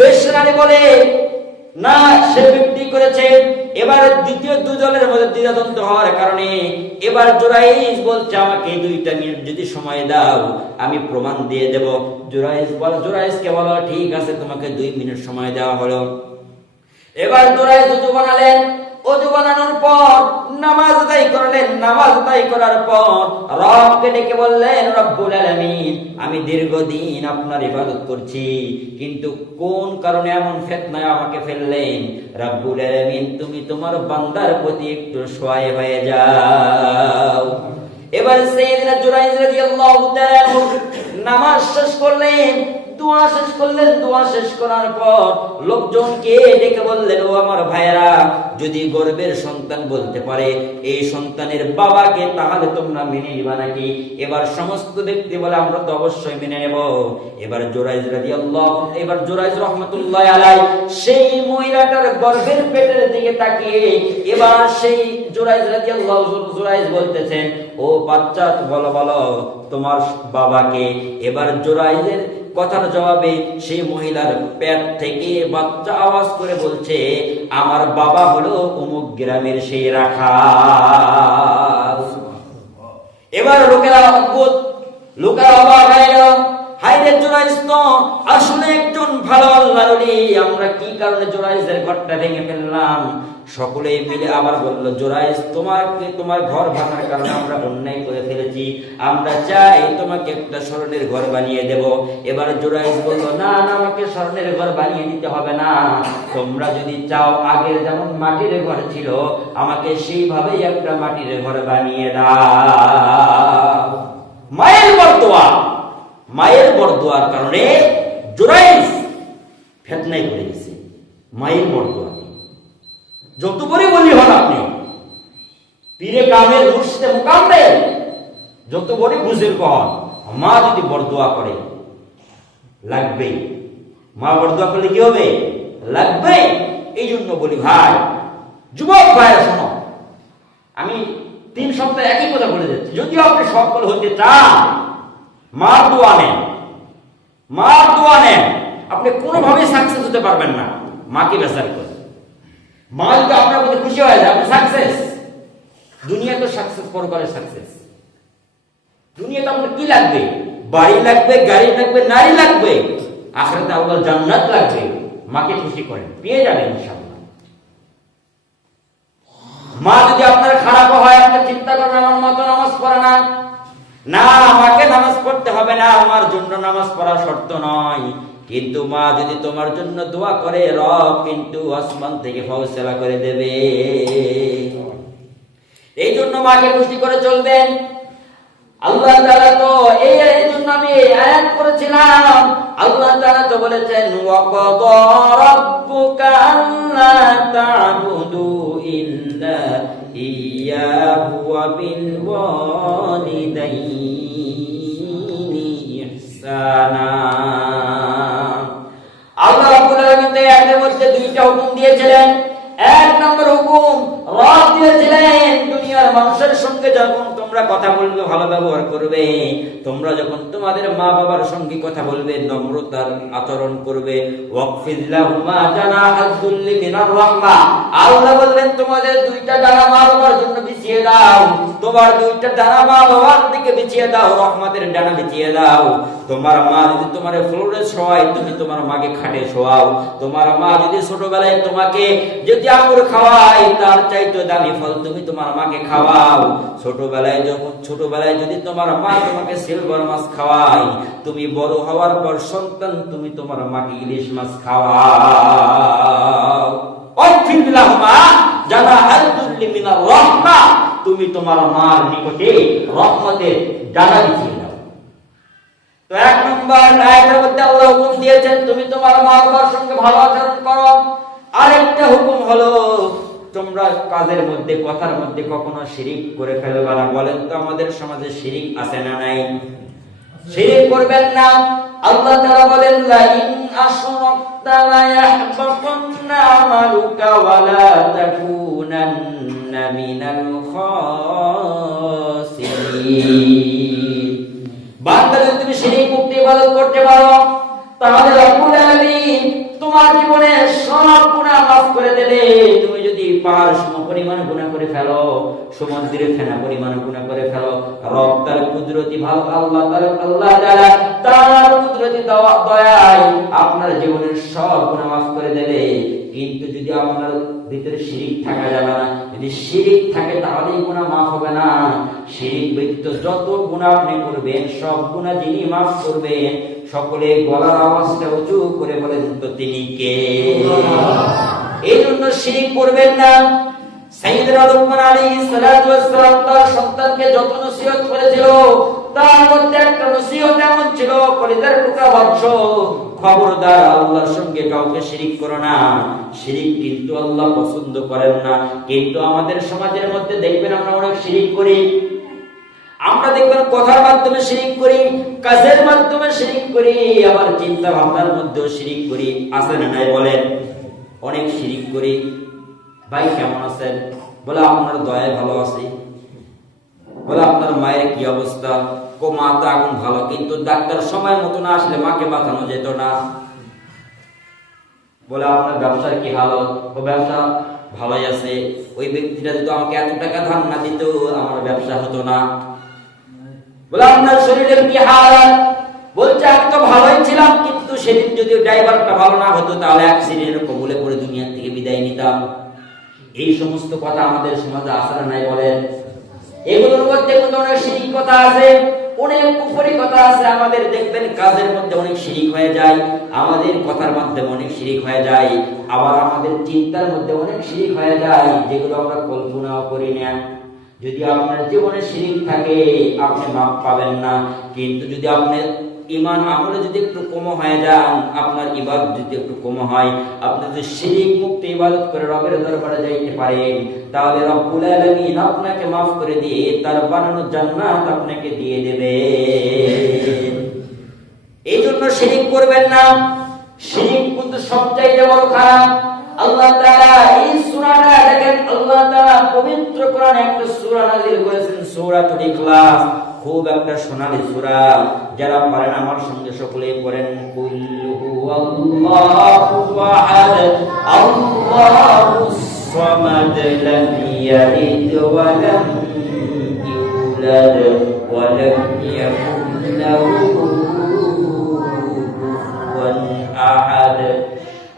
বেশ্যানারী বলে, না, সে ব্যক্তি করেছে। এবার দ্বিতীয় দুজনের মধ্যে দ্বিধাদ্বন্দ্ব হওয়ার কারণে এবার জুরাইস বলছে, আমাকে 2টা মিনিট যদি সময় দাও, আমি প্রমাণ দিয়ে দেব। জুরাইসকে বলো, ঠিক আছে, তোমাকে 2 মিনিট সময় দেওয়া হলো। এবার জুরাইস ওযু বানালেন। ওযু বানানোর পর নামাজ আদায় করলেন। নামাজ আদায় করার পর রবকে ডেকে বললেন, রব্বুল আলামিন, আমি দীর্ঘদিন আপনার ইবাদত করছি, কিন্তু কোন কারণে এমন ফিতনায় আমাকে ফেললেন? রব্বুল আলামিন, তুমি তোমার বান্দার প্রতি একটু সহায় হয়ে যাও। এবার সাইয়েদনা জুরাইস রাদিয়াল্লাহু তাআলা নামাজ শেষ করলেন, দোয়া শেষ করলেন। দোয়া শেষ করার পর লোকজনকে ডেকে বললেন, ও আমার ভাইয়েরা, যদি গর্ভের সন্তান বলতে পারে এই সন্তানের বাবাকে, তাহলে তোমরা মেনে নিবা নাকি? এবার সমস্ত ব্যক্তি বলে, আমরা তো অবশ্যই মেনে নেব। এবার জুরাইস রহমাতুল্লাহ আলাইহি সেই মহিলাটার গর্ভের পেটের দিকে তাকিয়ে এবার সেই জুরাইস বলতেছেন, ও বাচ্চা, বলো তোমার বাবাকে। এবার জুরাইসের কথার জবাবে সেই মহিলার পেট থেকে বাচ্চা আওয়াজ করে বলছে, আমার বাবা হলো অমুক গ্রামের সেই রাখাল। এবার লোকেরা অবাক হয়ে গেল, হায়রে, জুরাইস তো আসলে একজন ভালো আল্লাহর ওলি, আমরা কি কারণে জুরাইসের ঘরটা ভেঙে ফেললাম? সকলেই মিলে আবার বলল, জুরাইস, তোমার ঘর ভাঙার কারণে আমরা অন্যায় করে ফেলেছি, আমরা চাই তোমাকে একটা স্বর্ণের ঘর বানিয়ে দেব। এবার জুরাইস বলল, না, আমাকে স্বর্ণের ঘর বানিয়ে দিতে হবে না, তোমরা যদি চাও আগের যেমন মাটির ঘর ছিল, আমাকে সেইভাবেই একটা মাটির ঘর বানিয়ে দাও। মায়ের বরদোয়ার কারণে জুরাইস ফিতনায় পড়ে গেছে। মায়ের বরদোয়া, যত বড় বলি হন আপনি, পীরে কামেল মুর্শিদে মুকাম্মেল, যত বড় বুজুর্গ হন, মা যদি বরদোয়া করে লাগবে। মা বরদোয়া করলে কি হবে? লাগবে। এই জন্য বলি, ভাই, যুবক ভাইরা, শোনো, আমি 3 সপ্তাহ একই কথা বলে যাচ্ছি, যদি আপনি সফল হতে চান, মার দোয়া নেন। আপনি কোনোভাবেই সাকসেস হতে পারবেন না মাকে বেচার করে। মা যদি আপনার প্রতি খুশি হয়ে যায়, আপনি সাকসেস। দুনিয়া তো সাকসেস, পরকালে সাকসেস। দুনিয়াতে আপনার কি লাগবে? বাড়ি লাগবে, গাড়ি লাগবে, নারী লাগবে, আখিরাতে আল্লাহর জান্নাত লাগবে। মাকে খুশি করেন, পেয়ে যাবেন ইনশাআল্লাহ। মা যদি আপনার খারাপ হয়, আপনি চিন্তা করেন, আমার মা তো নামাজ পড়ে না, আমাকে নামাজ পড়তে হবে না, আমার জন্য নামাজ পড়া শর্ত নয়। কিন্তু মা যদি তোমার জন্য দোয়া করে, রব কিন্তু আসমান থেকে ফয়সালা করে দেবে। এই জন্য মাকে খুশি করে চলবেন। আল্লাহ তাআলা তো এই জন্য আমি আয়াত করেছিলাম, আল্লাহ তাআলা তো বলেছেন, ওয়া ক্বাদা রাব্বুকা আল্লা তা'বুদু ইল্লা ইয়্যাহু ওয়া বিল ওয়ালিদাইনি ইহসানা। আল্লাহ রাব্বুল আলামিন এর মধ্যে 2টা হুকুম দিয়েছিলেন। 1 নম্বর হুকুম রব দিয়েছিলেন, দুনিয়ার মানুষের সঙ্গে যখন তোমরা কথা বলবে, ভালো ব্যবহার করবে। তোমরা যখন তোমাদের মা বাবার সঙ্গে কথা বলবে, নম্রতার আচরণ করবে। ওয়াকফিজ লাহুমা জানাহাদ যুল্লি মিনার রাহমা। আল্লাহ বললেন, তোমাদের 2টা ডানা মা বাবার জন্য বিছিয়ে দাও, তোমার 2টা ডানা মা বাবার দিকে বিছিয়ে দাও, রহমতের ডানা বিছিয়ে দাও। তোমার মা যদি তোমার ফ্লোরে শোয়ায়, তুমি তোমার মাকে খাটে শোয়াও। তোমার মা যদি ছোটবেলায় তোমাকে যদি আঙুর খাওয়ায়, তার চাইতে দামি ফল তুমি তোমার মাকে খাওয়াও। ছোটবেলায় যদি তোমার মা তোমাকে সিলভার মাছ খাওয়ায়, তুমি বড় হওয়ার পর সন্তান তুমি তোমার মাকে ইলিশ মাছ খাওয়াও। তুমি তোমার মার নিকটে রহমতের ডানা বিছিয়ে দাও। তো 1 নম্বর আয়াতের মধ্যে আল্লাহ হুকুম দিয়েছেন, তুমি তোমার মা বাবার সঙ্গে ভালো আচরণ করো। আরেকটা হুকুম হলো, তোমরা কাজের মধ্যে, কথার মধ্যে কখনো শিরিক করে ফেলবে না। বলেন তো, আমাদের সমাজে শিরিক আছে না নাই? শিরিক করবেন না। আল্লাহ তাআলা বলেন লা ইন আশরাকতা লা ইয়াহবাতান্না আমালুকা ওয়া লা তাকুনান্না মিনাল খাসিরিন। বান্দা যদি তুমি শিরক মুক্ত ইবাদত করতে পারো তাহলে রব্বুল আলামিন তোমার জীবনে সব গুনাহ মাফ করে দেবে। তুমি যদি পাহাড় সম পরিমাণ গুনাহ করে ফেলো, সমুদ্রের ফেনা পরিমাণ গুনাহ করে ফেলো, রব তার কুদরতি ভালো আল্লাহ তাআলা তার কুদরতি দয়ায় আপনার জীবনের সব গুনাহ মাফ করে দেবে। কিন্তু যদি আপনার ভিতরে শিরিক থাকা যাবে না, যদি শিরিক থাকে তাহলেই গুনাহ মাফ হবে না। শিরিক ব্যতীত যত গুনাহ আপনি করবেন সব গুনাহ যিনি মাফ করবেন, সকলে গলার আওয়াজটা উঁচু করে বলেন তো তিনি কে? এই জন্য শিরিক করবেন না। সাইয়েদনা লুকমান আলাইহিস সালাতু ওয়াস সালাম তার সন্তানকে যত নসিহত করেছিল তার মধ্যে একটা নসিহত এমন ছিল, কলিজার টুকরা বৎস, খবরদার আল্লাহর সঙ্গে কাউকে শিরিক করো না। শিরিক কিন্তু আল্লাহ পছন্দ করেন না। কিন্তু আমাদের সমাজের মধ্যে দেখবেন আমরা অনেক শিরিক করি। আমরা দেখবেন কথার মাধ্যমে শিরিক করি, কাজের মাধ্যমে শিরিক করি, আবার চিন্তা ভাবনার মধ্যেও শিরিক করি। আছে না নাই বলেন? অনেক শিরিক করি। ভাই কেমন আছেন? বলে আপনার দয়ায় ভালো আছি। বলে আপনার মায়ের কি অবস্থা? কো মা তো এখন ভালো, কিন্তু ডাক্তার সময় মতো না আসলে মাকে বাঁচানো যেত না। বলে আপনার ব্যবসার কি হালত? ও ব্যবসা ভালোই আছে। ওই ব্যক্তিটা যদি আমাকে এত টাকা ধার না দিত আমার ব্যবসা হতো না। বলে আপনার শরীরের কি হালত? বলছে আমি তো ভালোই ছিলাম, কিন্তু সেদিন যদি ড্রাইভারটা ভালো না হতো তাহলে অ্যাক্সিডেন্টের কবলে পড়ে দুনিয়া থেকে বিদায় নিতাম। এই সমস্ত কথা আমাদের সমাজে আছে না নাই বলেন? এগুলোর মধ্যে অনেক শিরিক কথা আছে, অনেক কুফরি কথা আছে। আমাদের দেখবেন কাজের মধ্যে অনেক শিরিক হয়ে যায়, আমাদের কথার মাধ্যমে অনেক শিরিক হয়ে যায়, আবার আমাদের চিন্তার মধ্যে অনেক শিরিক হয়ে যায়, যেগুলো আমরা কল্পনাও করি না। যদি আপনার জীবনে শিরিক থাকে আপনি মাফ পাবেন না। কিন্তু যদি আপনার ঈমান আমলে যদি একটু কম হয়ে যান, আপনার ইবাদত যদি একটু কম হয়, আপনি যদি শিরিক মুক্ত ইবাদত করে রবের দরবারে যাইতে পারেন, তাহলে রব্বুল আলামিন আপনাকে মাফ করে দিয়ে তার বানানো জান্নাত আপনাকে দিয়ে দেবে। এই জন্য শিরিক করবেন না। শিরিক কিন্তু সবচাইতে বড় খারাপ। আল্লাহ তাআলা এই সূরাটা দেখেন, আল্লাহ তাআলা পবিত্র কোরআনে একটা সূরা নাযিল করেছেন, সূরাতুল ইখলাস। খুব একটা সোনালী সূরা। যারা পারেন আমার সঙ্গে সকলে পড়েন, কুল হুয়াল্লাহু আহাদ আল্লাহুস সামাদ লাম ইয়ালিদ ওয়া লাম ইউলাদ ওয়া লাম ইয়াকুল লাহু কুফুয়ান আহাদ।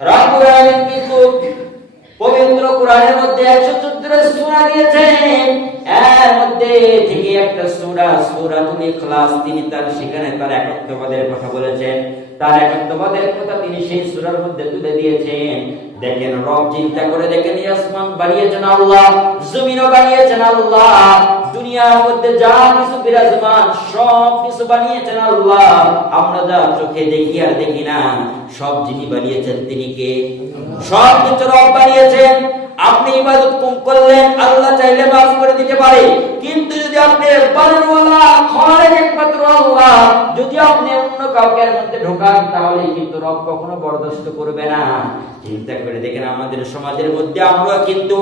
রব্বুল আলামিন কিন্তু পবিত্র কোরআনের মধ্যে 114টা সূরা দিয়েছেন, এর মধ্যে থেকে একটা সূরা সূরাতুল ইখলাস। তিনি তার সেখানে তার একত্ববাদের কথা বলেছেন, তার একত্ববাদের কথা তিনি সেই সূরার মধ্যে তুলে দিয়েছেন। দেখেন রব চিন্তা করে দেখেন, আসমান বানিয়েছেন আল্লাহ, জমিনও বানিয়েছেন আল্লাহ, দুনিয়ার মধ্যে যা কিছু বিরাজমান সব কিছু বানিয়েছেন আল্লাহ। আমরা যা চোখে দেখি আর দেখি না, সব যিনি বানিয়েছেন তিনি কে? সব কিছু রব বানিয়েছেন। আপনি ইবাদত কম করলেন, আল্লাহ চাইলে মাফ করে দিতে পারে। কিন্তু যদি আপনি বানানোওয়ালা খালেক একমাত্র আল্লাহ, যদি আপনি অন্য কাউকে এর মধ্যে ঢোকান, তাহলে কিন্তু রব কখনো বরদাস্ত করবে না। চিন্তা করে দেখেন আমাদের সমাজের মধ্যে আমরা কিন্তু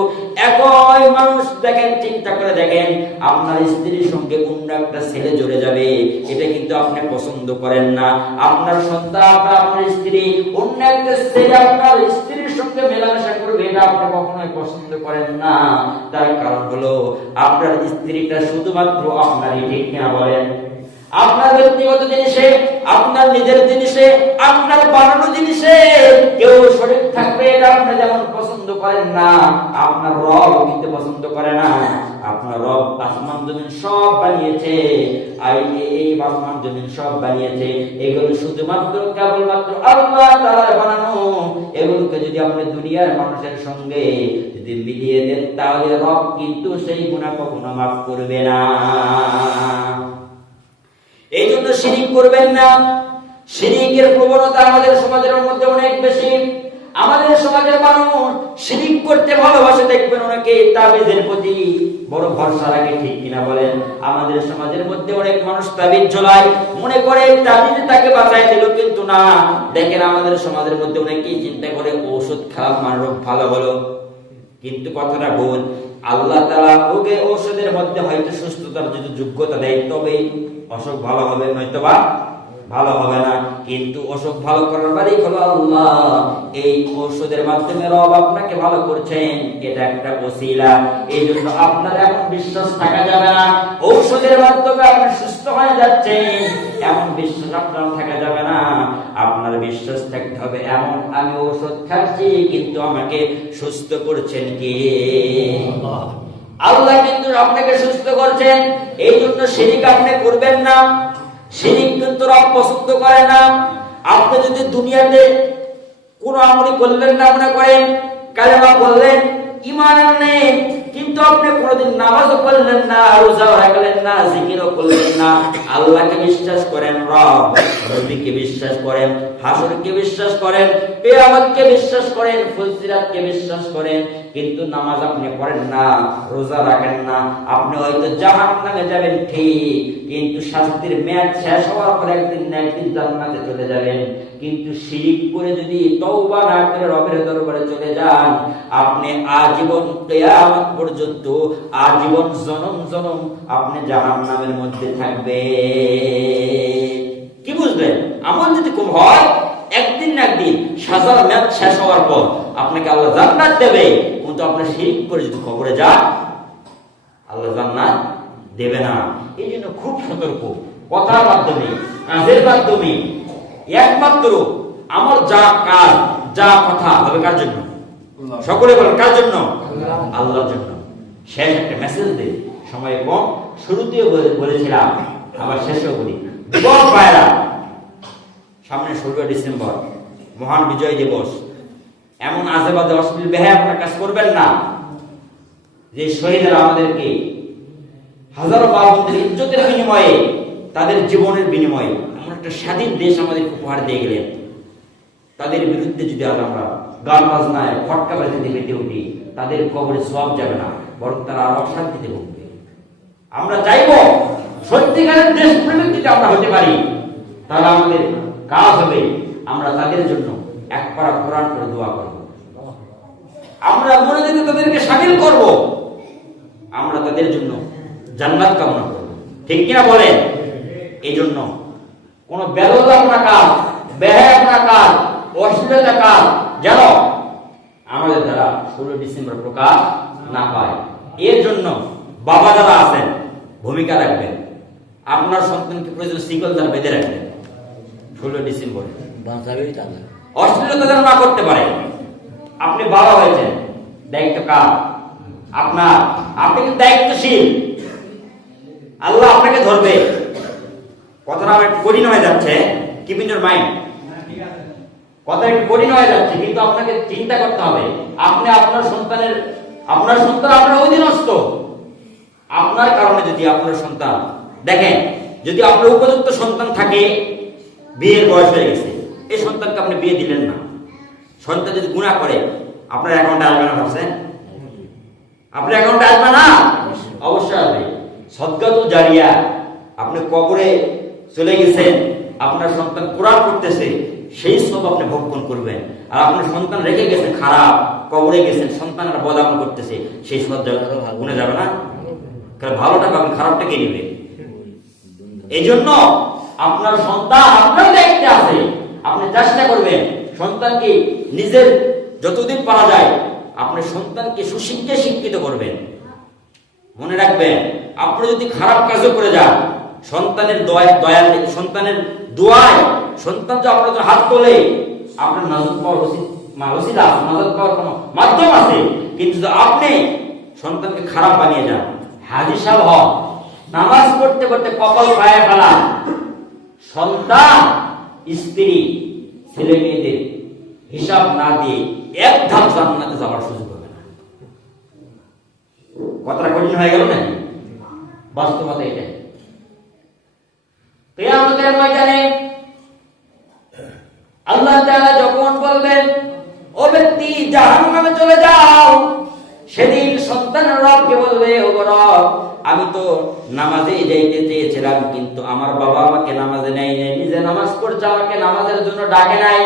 একই মানুষ। দেখেন চিন্তা করে দেখেন, আপনার স্ত্রীর সঙ্গে অন্য একটা ছেলে জড়ে যাবে, এটা কিন্তু আপনি পছন্দ করেন না। আপনার সন্তান আপনার স্ত্রী অন্য একটা ছেলে আপনার স্ত্রীর সঙ্গে মেলামেশা করবে, এটা আপনি কখনোই পছন্দ করেন না। তার কারণ হলো আপনার স্ত্রীটা শুধুমাত্র আপনারই, ঠিক না বলেন? আপনার ব্যক্তিগত জিনিসে, আপনার নিজের জিনিসে, আপনার বানানো জিনিসে কেউ শরীক থাকবে, এটা আপনি যেমন পছন্দ করেন না, আপনার রব কিন্তু পছন্দ করে না। আপনার রব আসমান জমিন সব বানিয়েছে, এই আসমান জমিন সব বানিয়েছে, এগুলো শুধুমাত্র কেবলমাত্র আল্লাহ তাআলার বানানো। এগুলোকে যদি আপনি দুনিয়ার মানুষের সঙ্গে যদি মিলিয়ে দেন, তাহলে রব কিন্তু সেই গুনাহ কখনো মাফ করবে না। এই জন্য শিরিক করবেন না। শিরিকের প্রবণতা আমাদের সমাজের মধ্যে অনেক বেশি। আমাদের সমাজের মানুষ শিরিক করতে ভালোবাসে। দেখবেন অনেকে তাবিজের প্রতি বড় ভরসা লাগে, ঠিক কিনা বলেন? আমাদের সমাজের মধ্যে অনেক মানুষ তাবিজ ঝোলায়, মনে করে তাবিজ তাকে বাঁচায় দিল, কিন্তু না। দেখেন আমাদের সমাজের মধ্যে অনেকেই চিন্তা করে ওষুধ খাওয়া আমার রোগ ভালো হলো, কিন্তু কথাটা ভুল। আল্লাহ তাআলা ওকে ঔষধের মধ্যে হয়তো সুস্থতার যদি যোগ্যতা দেয় তবে অসুখ ভালো হবে, নয়তোবা ভালো হবে না। কিন্তু অসুখ ভালো করার বাড়ি হলো আল্লাহ। এই ঔষধের মাধ্যমে রব আপনাকে ভালো করছেন, এটা একটা ওসিলা। এই জন্য আপনার এমন বিশ্বাস থাকা যাবে না ঔষধের মাধ্যমে আপনি সুস্থ হয়ে যাচ্ছেন, এমন বিশ্বাস আপনার থাকা যাবে না। আপনার বিশ্বাস থাকতে হবে এমন, আমি ঔষধ খাচ্ছি কিন্তু আমাকে সুস্থ করছেন কে? আল্লাহ কিন্তু আপনাকে সুস্থ করছেন। এই জন্য শিরক আপনি করবেন না। শিরক কিন্তু রব পছন্দ করে না। আপনি যদি দুনিয়াতে কোন আমল করলেন না, মনে করেন কালেমা বললেন, ঈমান আনলেন, কিন্তু আপনি কোনদিন নামাজও পড়লেন না, রোজাও রাখলেন না, জিকিরও করলেন না, আল্লাহকে বিশ্বাস করেন, রব নবীকে বিশ্বাস করেন, হাসরকে বিশ্বাস করেন, কিয়ামতকে বিশ্বাস করেন, ফুলসিরাতকে বিশ্বাস করেন, কিন্তু নামাজ আপনি পড়েন না, রোজা রাখেন না, আপনি হয়তো জাহান্নামে যাবেন ঠিক, কিন্তু শাস্তির মেয়াদ শেষ হওয়ার পর একদিন না একদিন জান্নাতে চলে যাবেন। কিন্তু শিরক করে যদি তওবা না করে রবের দরবারে চলে যান, আপনি আজীবন কিয়ামত পর্যন্ত, আজীবন জনম জনম আপনি জাহান্নামের মধ্যে থাকবেন। কি বুঝলেন? আমল যদি কম হয়, একদিন না একদিন সাজার মেয়াদ শেষ হওয়ার পর আপনাকে আল্লাহ জান্নাত দেবে, কিন্তু আপনি শিরক করে যদি কবরে যান, আল্লাহ জান্নাত দেবে না। এই জন্য খুব সতর্ক, কথার মাধ্যমে, কাজের মাধ্যমে, একমাত্র আমার যা কাজ, যা কথা হবে কার জন্য? সকলে বলেন কার জন্য? আল্লাহর জন্য। শেষ একটা মেসেজ দিই, সময় কম, শুরুতেও বলেছিলাম, আবার শেষেও বলি। যুবক ভাইরা, সামনে 16 ডিসেম্বর মহান বিজয় দিবস। এমন আজেবাজে অশ্লীল বেহায়াপনা কাজ করবেন না। যে শহীদরা আমাদেরকে হাজারো মা-বোনদের ইজ্জতের বিনিময়ে, তাদের জীবনের বিনিময়ে এমন একটা স্বাধীন দেশ আমাদের উপহার দিয়ে গেলেন, তাদের বিরুদ্ধে যদি আজ আমরা গান বাজনায় ফটকা বাজিতে মেতে উঠি, তাদের কবরে সওয়াব যাবে না, বরং তারা আরো অশান্তিতে ভুগবে। আমরা চাইব সত্যিকারের দেশপ্রেমিক যদি আমরা হতে পারি, তাহলে আমাদের কাজ হবে আমরা তাদের জন্য এক পারা কোরআন করে দোয়া করব, আমরা মনে যেতে তাদেরকে শামিল করব, আমরা তাদের জন্য জান্নাত কামনা করব। ঠিক কিনা বলেন? এই জন্য কোন বেদনা কাজ, বেহায়াপনা কাজ, অশ্লীলতা কাজ যেন আমাদের দ্বারা 16 ডিসেম্বর প্রকাশ না পায়। এর জন্য বাবা যারা আছেন ভূমিকা রাখবেন। আপনার সন্তানকে প্রয়োজন শিকল দ্বারা বেঁধে রাখবেন 16 ডিসেম্বর, অশ্লীলতা যেন না করতে পারে। আপনি বাবা হয়েছেন, দায়িত্ব কার? আপনার। আপনি কিন্তু দায়িত্বশীল, আল্লাহ আপনাকে ধরবে। কথাটা আমার কঠিন হয়ে যাচ্ছে, কিপ ইন ইওর মাইন্ড, কথা একটু কঠিন হয়ে যাচ্ছে, কিন্তু আপনাকে চিন্তা করতে হবে। আপনি আপনার সন্তান আপনার অধীনস্থ। আপনার কারণে যদি আপনার সন্তান, দেখেন, যদি আপনার উপযুক্ত সন্তান থাকে, বিয়ের বয়স হয়ে গেছে, এই সন্তানকে আপনি বিয়ে দিলেন না, সন্তান যদি গুনাহ করে, আপনার অ্যাকাউন্টে আসবে না? ভাবছেন আপনার অ্যাকাউন্টে আসবে না? অবশ্যই আসবে। সদকাতুল জারিয়া, আপনি কবরে চলে গেছেন, আপনার সন্তান কোরআন পড়তেছে, সেই সব আপনি ভক্ষণ করবেন। আর আপনার সন্তান রেখে গেছেন খারাপ, কবরে গেছেন, সন্তানরা বদামল করতেছে, সেই সব গুণে যাবে না? কারণ ভালোটা পাবেন, খারাপটা কে নেবে? এই জন্য আপনার সন্তান আপনার দায়িত্বে আছে। আপনি চেষ্টা করবেন সন্তানকে নিজের যতদিন পারা যায় আপনার সন্তানকে সুশিক্ষায় শিক্ষিত করবেন। মনে রাখবেন, আপনি যদি খারাপ কাজও করে যান, সন্তানের সন্তানের দোয়ায় সন্তান যে আপনার হাত তোলে, আপনার নাজাত পাওয়ার ওসিলা, নাজাত পাওয়ার কোনো মাধ্যম আছে। কিন্তু আপনি সন্তানকে খারাপ বানিয়ে যান, হাজী সাহেব হন, নামাজ পড়তে পড়তে কপাল পায়ে ফেলা, সন্তান, স্ত্রী, ছেলে মেয়েদের হিসাব না দিয়ে এক ধাপ জান্নাতে যাওয়ার সুযোগ হবে না। কথাটা কঠিন হয়ে গেল নাকি? বাস্তবতা এটাই। কিয়ামতের ময়দানে আল্লাহ তাআলা যখন বলবেন, ও ব্যক্তি জাহান্নামে চলে যাও, সেদিন সন্তানের রবকে বলবে, ও রব, আমি তো নামাজে যাইতে চেয়েছিলাম, কিন্তু আমার বাবা আমাকে নামাজে নেয় নাই, নিজে নামাজ পড়ছে, আমাকে নামাজের জন্য ডাকে নাই।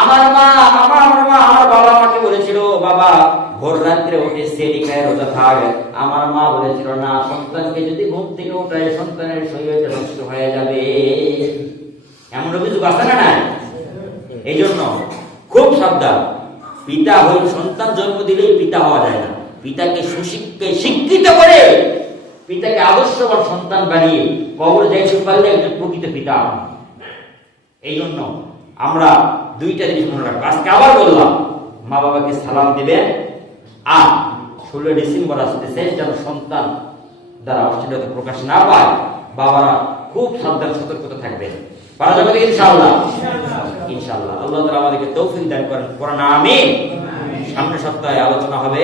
আমার বাবা আমাকে বলেছিল, বাবা ভোর রাত্রে উঠে সেহরি খায় রোজা থাক। আমার মা বলেছিল, না, সন্তানকে যদি ঘুম থেকে উঠায় সন্তানের শরীর নষ্ট হয়ে যাবে। এমন অভিযোগ আছে না? নাই? এই জন্য খুব সাবধান। পিতা হয়ে সন্তান জন্ম দিলেই পিতা হওয়া যায় না। পিতাকে শিক্ষিত করে, পিতাকে আদর্শবান সন্তান বানিয়ে কবর যাইতে পারলে একজন প্রকৃত পিতা। এই জন্য আমরা দুইটা জিনিস মনে রাখবো। আজকে আবার বললাম, মা বাবাকে সালাম দিবেন। আর 16 ডিসেম্বর আসতেছে, যেন সন্তান দ্বারা অশ্লীলতা প্রকাশ না পায়, বাবারা খুব সাবধান সতর্কতা থাকবেন। পারা যাবে তো ইনশাআল্লাহ? ইনশাআল্লাহ। আল্লাহ তাআলা আমাদেরকে তৌফিক দান করেন। আমিন। সামনের সপ্তাহে আলোচনা হবে